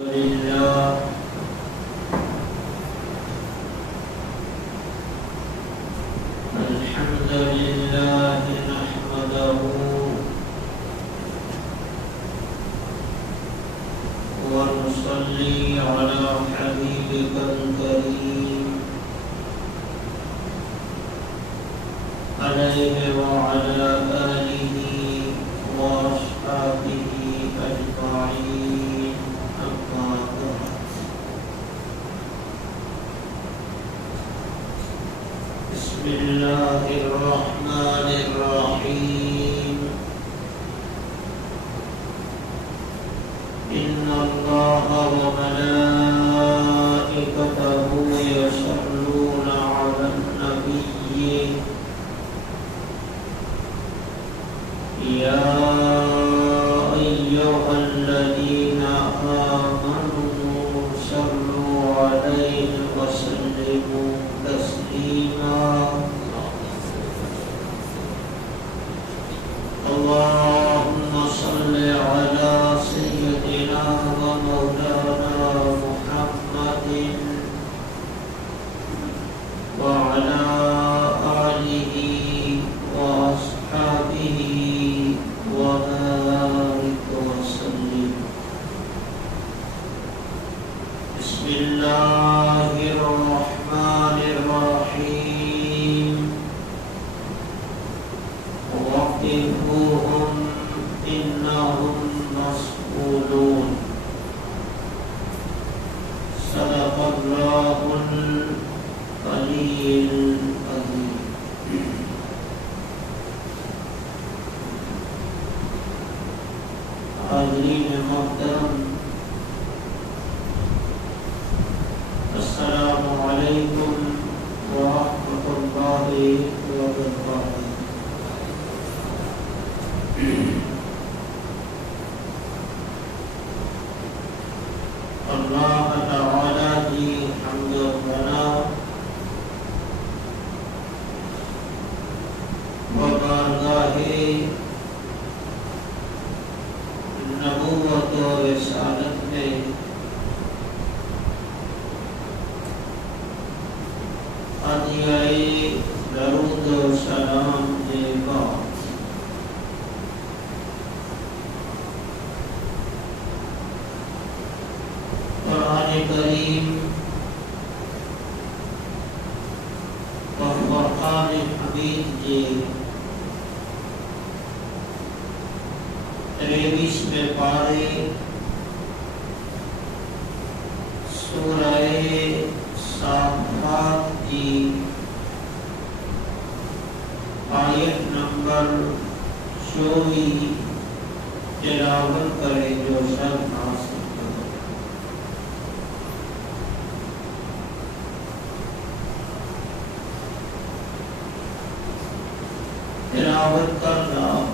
لله الحمد لله نحمده ونصلي على حبيبك الكريم عليه وعلى آله وأصحابه أجمعين. أما بعد، بسم الله الرحمن الرحيم. إن الله وملائكته يصلون على النبي يا أيها الذين آمنوا صلوا عليه وسلموا تسليما. اللهم صل على سيدنا ومولانا محمد وعلى آله وأصحابه وبارك وسلم. بسم الله الرحمن الرحيم. وقفوهم إنهم مسؤولون. صدق الله العلي العظيم. حاضرین محترم، السلام علیکم ورحمۃ اللہ وبرکاتہ۔ اللہ تعالی کی حمد و ثنا و بارگاہ نبوت و رسالت میں عطیہ درود و سلام کے بعد قرآن کریم و فرقان حمید کے 23ویں پارے سورہ صافات کی آیت نمبر 24 تلاوت کرے جو سب حاصل کرو۔ تلاوت کرنا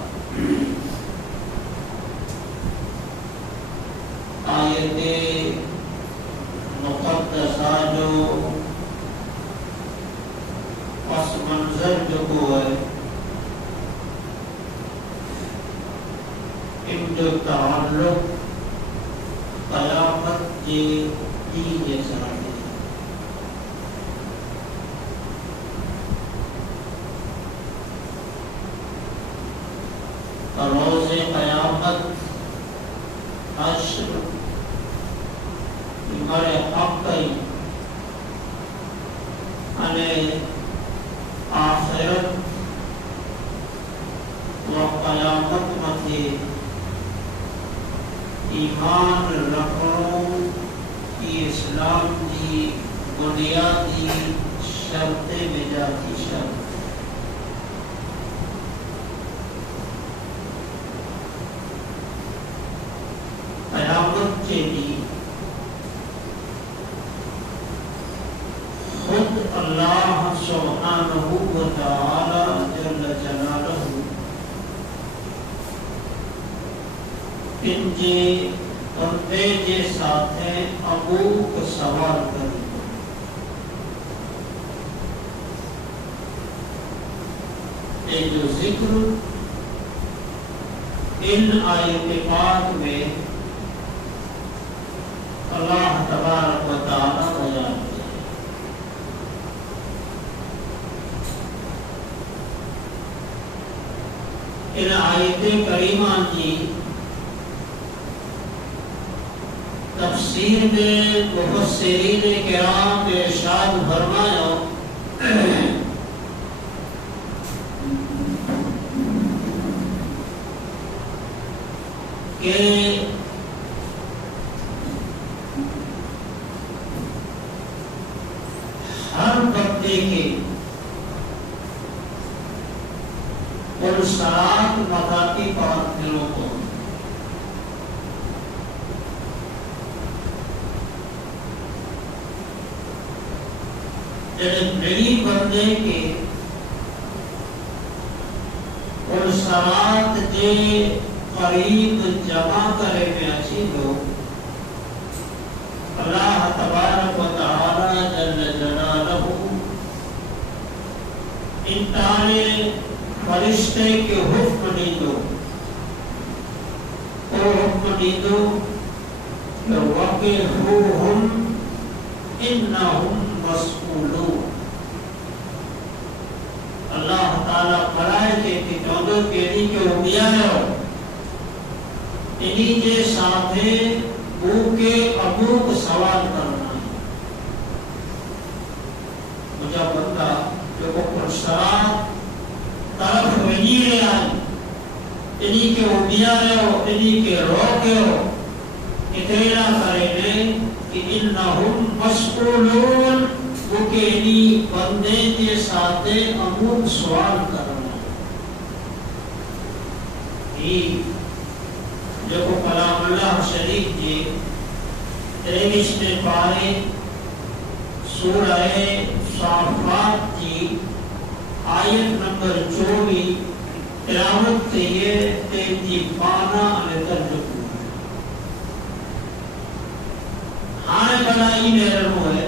آیت مقدسہ جو پس منظر جو ہے ان جو تعلق قیامت کے دین کے ساتھ ہے۔ روز قیامت حشر ہمارے حق آخرت و قیامت متے ایمان رکھوں کی اسلام کی بنیادی شرط میں جاتی شرط۔ قیامت کے لیے خود اللہ سبحانہ و تعالی جل جلالہ ان کے بندے کے ساتھ ابوک سوال کریں۔ یہ جو ذکر ان آیت پاک میں اللہ تبارک و تعالی بیان کیا۔ ان آیت کریمہ کی تفسیر میں مفسرین کرام نے ارشاد فرمایا کہ ہر بندے کے اور سات مذاقی پارتنوں کو میری بندے کے اور سات کے قریب جمع کرے میں اچھی دو اللہ تبارک و تعالی جل جلالہ انتانے فرشتے کے حکم دی دو اور حکم دی دو کہ وقفوہم انہم مسئولون۔ اللہ تعالیٰ فرائے کہ چودہ کے دی کے اڑیا ہے انہی کے ساتھے وہ کے ابو کو سوال کرنا ہے۔ مجھا بندہ جو کو پرسرات طرف وجی رہے آئی انہی کے اڑیا رہے ہو انہی کے روکے ہو اتیرا کرے کہ انہم مسئولون وہ کہ انہی بندے کے ساتھے ابو سوال کرنا ہے۔ جو کو کلام اللہ شریف کی 23 پارے سورہ صافات کی آیت نمبر 24 تلاوت سے یہ 33 پانا ترجمہ ہائے بلائی میں رہو ہے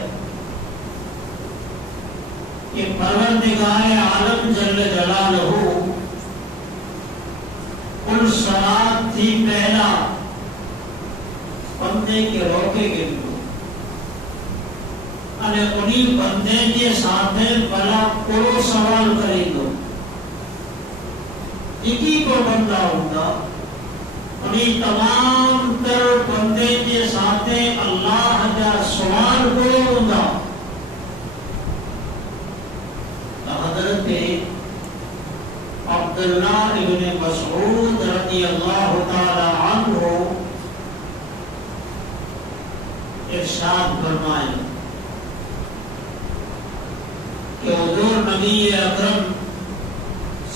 کہ پروردگار عالم جل جلالہ ان سرات تھی پہلا بندے کے روکے کے لیے انہیں بندے کے ساتھ بلا کو سوال کریں دو ایکی کو بندہ ہوگا انہیں تمام تر بندے کے ساتھ اللہ کا سوال کو ہوگا۔ حضرت عبداللہ ابن مسعود رضی اللہ تعالی عنہ ارشاد فرمائے کہ حضور نبی اکرم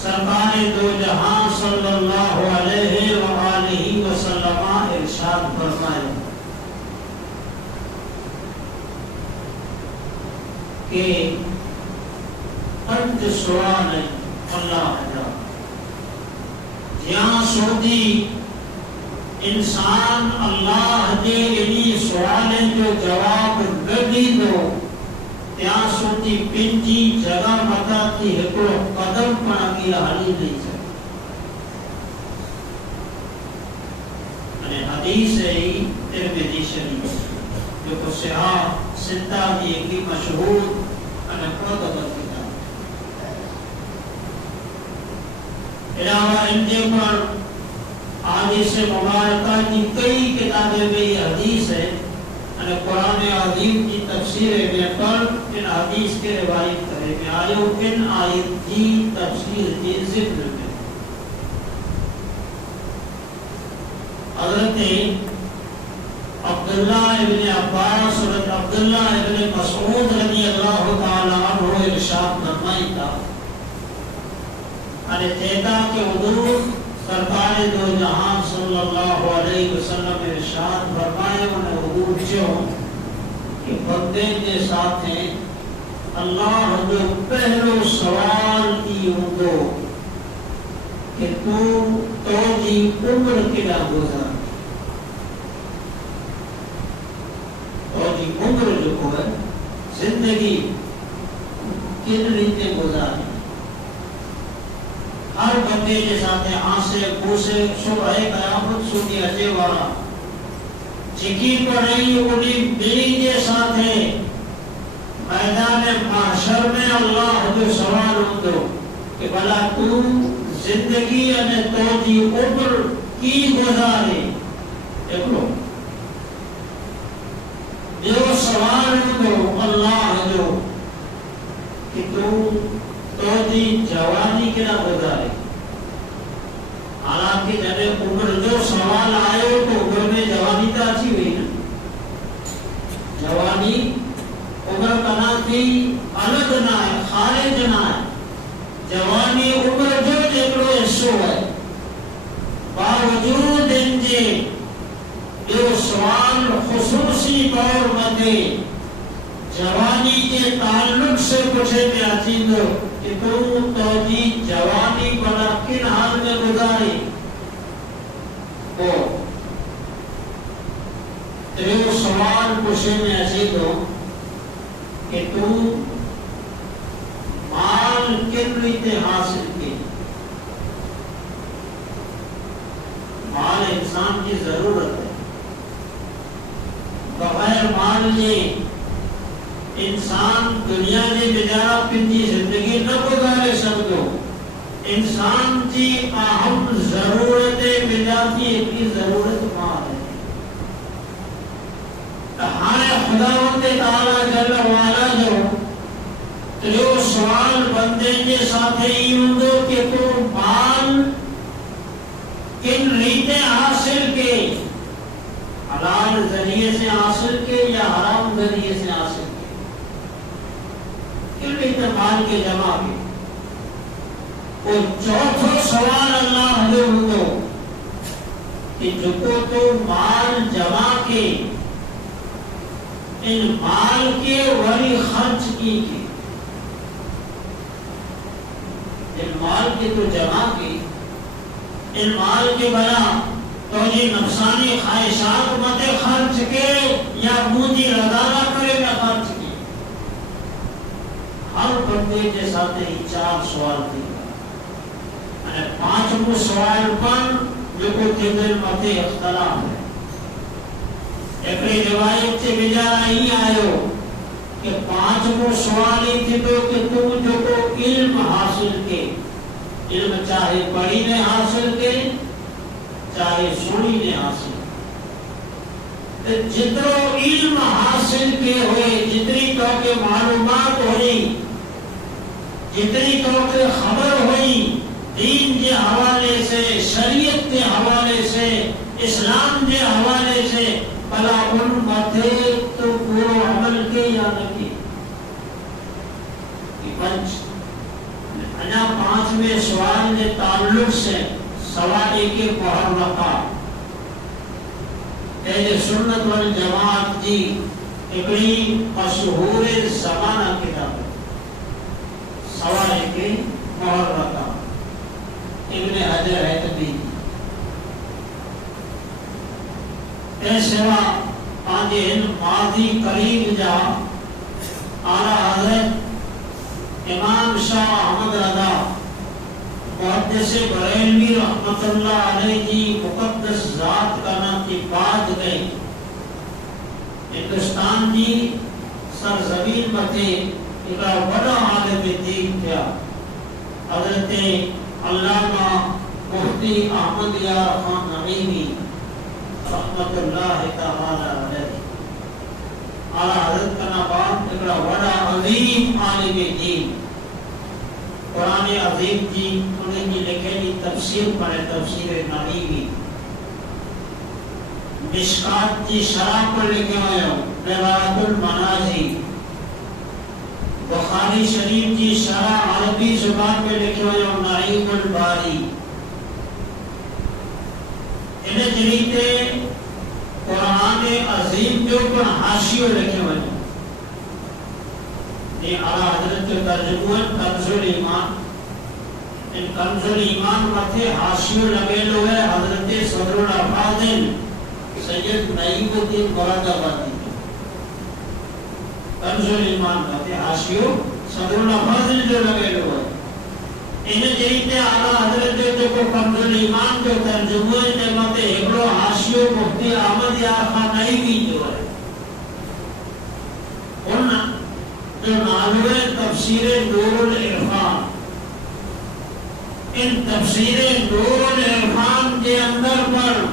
سرکار دو جہاں صلی اللہ علیہ وآلہ وسلم ارشاد فرمائے کہ پنج سوال اللہ جا یہاں سودی انسان اللہ کے انہی سوالیں جو جواب گردی دو یہاں سودی پنجی جگہ متا کی ہکڑو قدم پڑا کی حالی نہیں سکتے۔ حدیث ہے ہی ترمذی شریف جو کو صحاح ستہ کی ایک مشہور پروتبت کتاب علاوہ ان کے پر حدیث مبارکہ کی کئی کتابیں میں یہ حدیث ہے قرآن عظیم کی تفسیر میں پر ان حدیث کے روایت کرے میں آئیو ان آیت کی تفسیر کی ذکر میں حضرت عبداللہ ابن عباس اور عبداللہ ابن مسعود رضی اللہ تعالیٰ عنہ ارشاد فرمائی تھا تیتا کے حضور سرکار دو جہاں صلی اللہ علیہ وسلم ارشاد فرمائے انہیں حضور جو کہ بندے کے ساتھ ہیں اللہ جو پہلو سوال کی ہوں کہ تو جی عمر کیا گزار تو جی عمر جو ہے زندگی کن ریتے گزاری ہر بندے کے ساتھ آنسے پوسے صبح قیامت سنی اجے وارا چکی پڑی انہیں بیوی کے ساتھ میدان محشر میں اللہ جو سوال ہوندو کہ بھلا تو زندگی نے تو جی عمر کی گزارے دیکھو جو سوال ہوندو اللہ جو کہ تو جی جوانی کے نہ گزارے حالانکہ جب عمر جو سوال آئے تو عمر میں جوانی تا اچھی ہوئی نا جوانی عمر کا نام تھی الگ نہ ہے خارج نہ ہے جوانی عمر جو دیکھو حصو ہے باوجود ان کے جو سوال خصوصی طور مدے جوانی کے تعلق سے پوچھے میں آچیندو کہ تو جی جوانی بڑا کن حال میں گزاری وہ جو سوال پوچھے میں آچیندو کہ تو مال کن ریتے حاصل کی مال انسان کی ضرورت ہے بغیر مال یہ انسان دنیا کی بجارہ پنجی زندگی نہ گزارے سکتو انسان کی اہم ضرورت بجاتی کی ضرورت مال ہے ہمارے خداوند تعالی جل وعلا جو سوال بندے کے ساتھ ہی ہوندو کہ تو مال کن ریتے حاصل کے حلال ذریعے سے حاصل کے یا حرام ذریعے سے حاصل کے کن ریتے مال کے جمع کے اور چوتھا سوال اللہ جو ہوندو کہ جو تو مال جمع کے ان مال کے وری خرچ کی ان مال کے تو جمع کی ان مال کے بنا تو یہ نفسانی خواہشات مت خرچ کے یا مجھے رضا نہ کرے میں خرچ کی ہر بندے کے ساتھ ہی 4 سوال تھی میں 5 سوال پر جو کو دل مت اختلاف ہے ایک روایت سے بجارہ ہی آئے ہو کہ 5 سوال ہی تھی تو کہ تم جو کو علم حاصل کے علم چاہے پڑھی نے حاصل کے چاہے سنی نے حاصل جتنو علم حاصل کے ہوئے جتنی تو کے معلومات ہوئی جتنی تو کے خبر ہوئی دین کے حوالے سے شریعت کے حوالے سے اسلام کے حوالے سے بلا ان مدھے تو پورو عمل کے یا نکی پنچ انا 5ویں سوال کے تعلق سے سوال کے پہر رکھا اہل سنت والجماعت کی ایک مشہور زمانہ کتاب سوال کے پہر رکھا ابن حجر حیثمی سوا پانچے ان ماضی قریب جا آلہ حضرت امام شاہ احمد رضا محدث بریلوی رحمت اللہ علیہ کی مقدس ذات کا نام کی بات گئی ہندوستان کی سرزمین متے ایک بڑا عالم دین تھا حضرت علامہ مفتی احمد یار خان نعیمی رحمت اللہ تعالی علیہ اعلیٰ حضرت کا نام ایک بڑا عظیم عالم دین قرآن عظیم کی انہیں کی لکھے تفسیر پڑھے تفسیر نعیمی مشکات کی شرح پر لکھے ہوئے روایت المنازی بخاری شریف کی شرح عربی زبان میں لکھے ہوئے نعیم الباری انہیں جریتے قرآن عظیم کے اوپر حاشیوں لکھے ہوئے یہ اعلیٰ حضرت کے ترجمہ کنز الایمان ان کنز الایمان ماتھے حاشیوں لگے ہوئے حضرت صدر الافاضل سید نعیم الدین مراد آبادی کنز الایمان ماتھے حاشیوں صدر الافاضل جو لگے ہوئے ان جریتے اعلی حضرت جو کنز ایمان جو ترجمہ نعمت ایکڑو حاشیو مفتی احمد یار خان نئی جو ہے ان جو نازل تفسیر نور العرفان، ان تفسیر نور العرفان کے اندر پر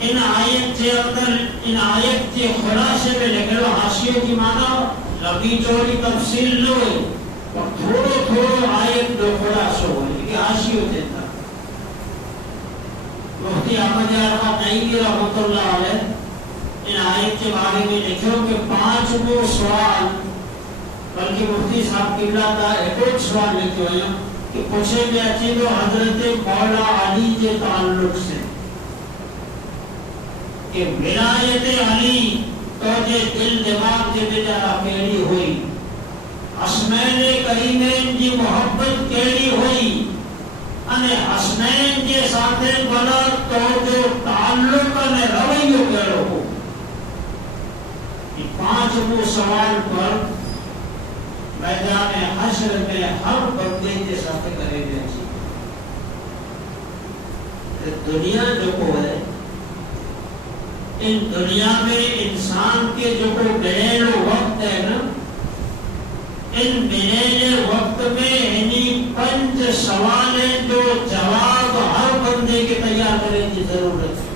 ان آیت کے اندر ان آیت کے خلاصے میں لکھو حاشیے کی معنی لمبی چوڑی تفصیل نہ ہوئی اور تھوڑو تھوڑو آیت جو خلاصہ ہوئی کہ حاشیے دیتا مفتی احمد یار خان نئی رحمۃ اللہ علیہ ان آیت کے بارے میں لکھو کہ 5 سوال، بلکہ مفتی صاحب قبلہ کا ایک سوال لکھو ہیں کہ پوچھے گیا تھی تو حضرت مولا علی کے تعلق سے کہ ولایت علی تو جے دل دماغ کے بیچارہ کیڑی ہوئی، حسنین کریمین کی محبت کیڑی ہوئی، انے حسنین کے ساتھ بنا تو جو تعلق نے رویو کیڑو ہو۔ 5 سوال پر میدان حشر میں ہر بندے کے ساتھ کرے گئے تھی۔ دنیا جو کو ہے، ان دنیا میں انسان کے جو کو بین وقت ہے نا، ان بین وقت میں انہی 5 سوال ہیں جو جواب ہر بندے کے تیار کرنے کی ضرورت ہے۔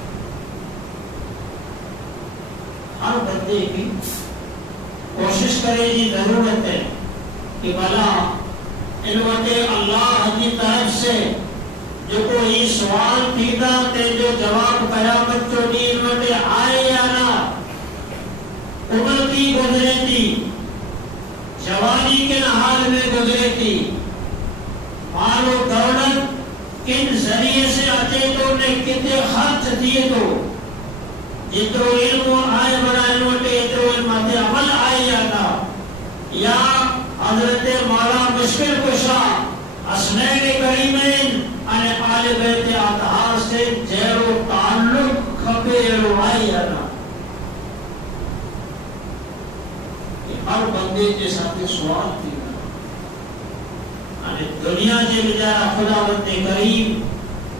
ہر بندے کی کوشش کرے کی ضرورت ہے کہ بلا انوٹے اللہ کی طرف سے جو کوئی سوال کیتا تے جو جواب قیامت کو دی انوٹے آئے یا نہ، عمر کی گزرے تھی، جوانی کے حال میں گزرے تھی، مال و دولت کن ذریعے سے اچے تو نے کتے خرچ دیے تو جترو علم آئے بنا انوٹے اترو علم عمل آئے یا نہ، یا حضرت مولا مشکل کشا حسنین کریمین انے آل بیت اطہار سے جیرو تعلق کھپے روائی یا نہ۔ ہر بندے کے ساتھ سوال تھی دنیا کے بجائے خداوند کریم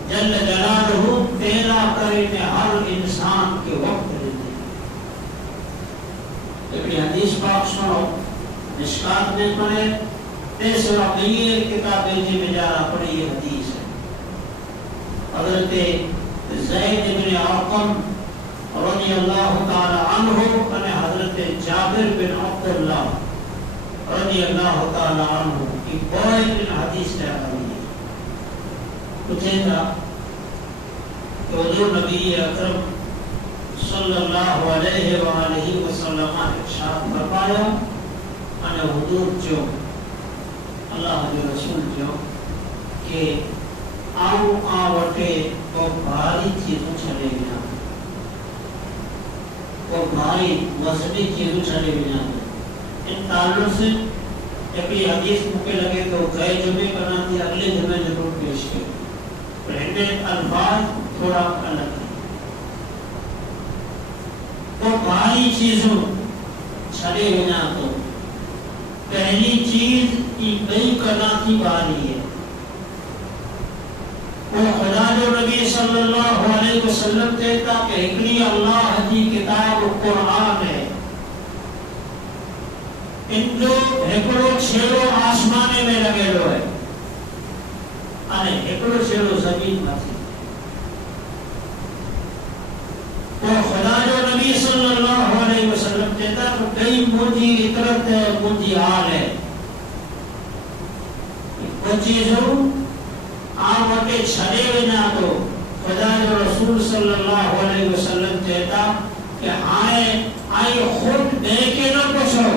جل جلالہ تیرا کرے میں ہر انسان کے وقت دیتے۔ لیکن حدیث پاک سنو مشکات میں پڑھے تیسرا غیر کتابیں جی بجارہ پڑھی یہ حدیث ہے۔ حضرت زید بن ارقم رضی اللہ تعالی عنہ اور حضرت جابر بن عبداللہ رضی اللہ تعالی عنہ کی بہت حدیث ہے۔ پوچھے تھا کہ حضور نبی اکرم صلی اللہ علیہ وآلہ وسلم ارشاد فرمایا انے حضور جو اللہ جو رسول جو کہ آؤ آوٹے کو بھاری چیزوں چلے گیا، کو بھاری وزنی چیزوں چلے گیا۔ ان تعلق سے جب یہ حدیث مکے لگے تو گئے جمعے کرنا تھی، اگلے جمعے ضرور پیش کریں، پہلے الفاظ تھوڑا الگ ہے۔ تو بھاری چیزوں چلے گیا تو پہلی چیز بئی کرنا کی باری ہے۔ وہ خدا جو نبی صلی اللہ علیہ وسلم کہتا کہ اکلی اللہ کی کتاب قرآن ہے، ان جو ہکڑو چھیڑو آسمانے میں لگے لو ہے آنے ہکڑو چھیڑو زمین میں۔ وہ خدا جو نبی صلی اللہ علیہ وسلم کہتا کہ کئی مجھے اطرت ہے، مجھے حال ہے، وہ چیزوں آوٹے چھڑے بنا تو خدا جو رسول صلی اللہ علیہ وسلم کہتا کہ آئی خود دے کے نہ پوچھو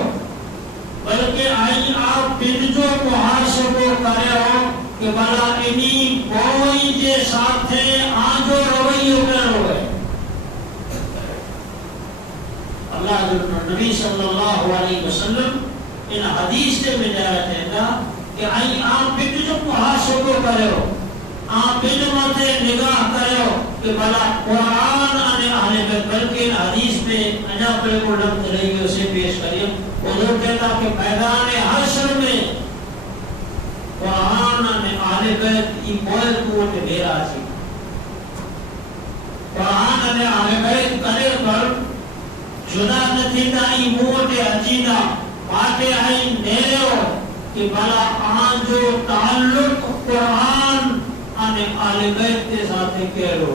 بلکہ آئی آپ پھر جو محاسبہ کرے ہو کہ بلا انہی کوئی کے ساتھ آجو رویو کرو ہے۔ اللہ نبی صلی اللہ علیہ وسلم ان حدیث سے مجھے کہتا کہ آئی آپ پھر جو محاسبہ کرے ہو، آپ پھر ماتے نگاہ کرے ہو کہ بلا قرآن آنے آنے میں بلکہ حدیث میں انجا پر کو لفظ رہی ہے اسے پیش کریں۔ حضور کہتا کہ میدان حشر میں قرآن આલે બેત ઈ મોલ કોટ વેરા છે કુરાન અને આલે બેત કરે પર જુદા નથી તા ઈ મોટે અજીના માટે આઈ નેરો કે ભલા આ જો તાલ્લુક કુરાન અને આલે બેત કે સાથે કેરો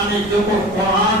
અને જો કુરાન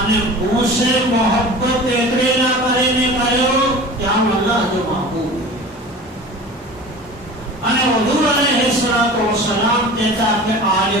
અને મુસે મોહબ્બત એટલેના કરીને કર્યો કે આમ અલ્લાહ જો માબૂદ અને હુજૂર અલૈહિસ્સલાતુ વસ્સલામ કહેતા કે આલે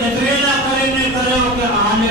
એટલેના કરીને કર્યો કે આલે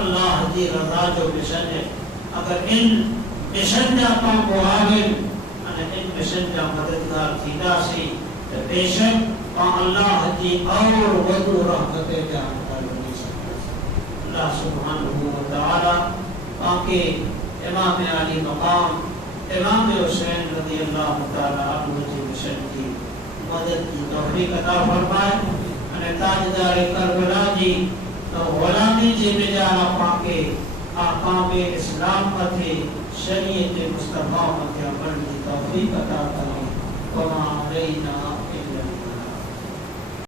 اللہ دی رضا جو مشن ہے اگر ان مشن جا پا معاون ان مشن جا مددگار تھیدا سی تو بے شک پا اللہ دی اور ودو رحمت جان کرنی سکتا اللہ سبحانہ و تعالی تاکہ امام علی مقام امام حسین رضی اللہ تعالی عنہ کی مشن کی مدد کی توفیق عطا فرمائے اور تاجدار کربلا جی تو غلامی جی بجارا پاکے احکام اسلام متھے شریعت مصطفیٰ متھے عمل کی توفیق عطا کرے وما علینا الا